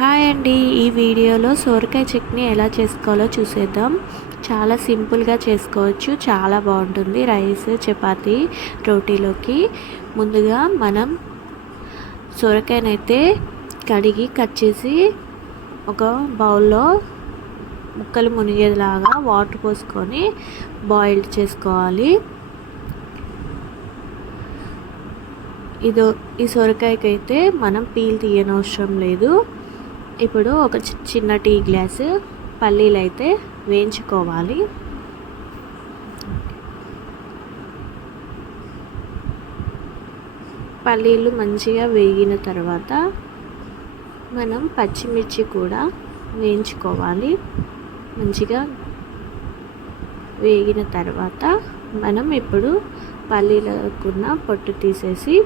Hi అండి. ఈ వీడియోలో సోరకాయ చట్నీ ఎలా చేసుకోవాలో చూసేద్దాం. చాలా సింపుల్గా చేసుకోవచ్చు, చాలా బాగుంటుంది రైస్, చపాతీ, రోటీలోకి. ముందుగా మనం సోరకాయనైతే కడిగి కట్ చేసి ఒక బౌల్లో ముక్కలు మునిగేలాగా వాటర్ పోసుకొని బాయిల్ చేసుకోవాలి. ఈ సొరకాయకైతే మనం పీల్ తీయనవసరం లేదు. ఇప్పుడు ఒక చిన్న టీ గ్లాసు పల్లీలు అయితే వేయించుకోవాలి. పల్లీలు మంచిగా వేగిన తర్వాత మనం పచ్చిమిర్చి కూడా వేయించుకోవాలి. మంచిగా వేగిన తర్వాత మనం ఇప్పుడు పల్లీలకున్న పొట్టు తీసేసి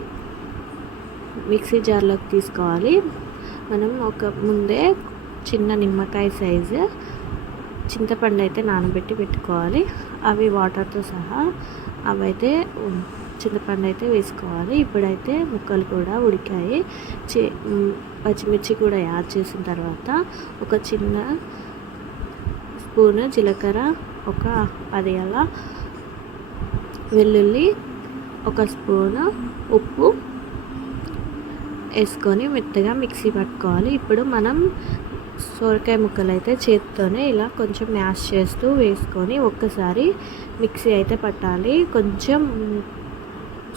మిక్సీ జార్లోకి తీసుకోవాలి. మనం ముందే చిన్న నిమ్మకాయ సైజు చింతపండు అయితే నానబెట్టి పెట్టుకోవాలి. అవి వాటర్తో సహా అవైతే చింతపండు అయితే వేసుకోవాలి. ఇప్పుడైతే ముక్కలు కూడా ఉడికాయి. పచ్చిమిర్చి కూడా యాడ్ చేసిన తర్వాత ఒక చిన్న స్పూను జీలకర్ర, ఒక 10 అలా వెల్లుల్లి, ఒక స్పూను ఉప్పు వేసుకొని మెత్తగా మిక్సీ పట్టుకోవాలి. ఇప్పుడు మనం సొరకాయ ముక్కలు అయితే చేతితోనే ఇలా కొంచెం మ్యాష్ చేస్తూ వేసుకొని ఒక్కసారి మిక్సీ అయితే పట్టాలి. కొంచెం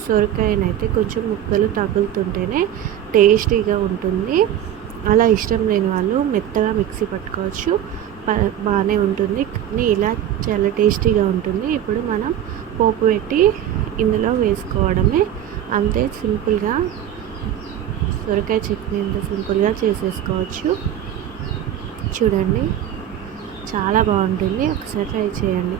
సొరకాయనైతే కొంచెం ముక్కలు తగులుతుంటేనే టేస్టీగా ఉంటుంది. అలా ఇష్టం లేని వాళ్ళు మెత్తగా మిక్సీ పట్టుకోవచ్చు, బాగానే ఉంటుంది. కానీ ఇలా చాలా టేస్టీగా ఉంటుంది. ఇప్పుడు మనం పోపు పెట్టి ఇందులో వేసుకోవడమే. అంతే సింపుల్గా సొరకాయ చట్నీ ఇంత సింపుల్గా చేసేసుకోవచ్చు. చూడండి, చాలా బాగుంటుంది. ఒకసారి ట్రై చేయండి.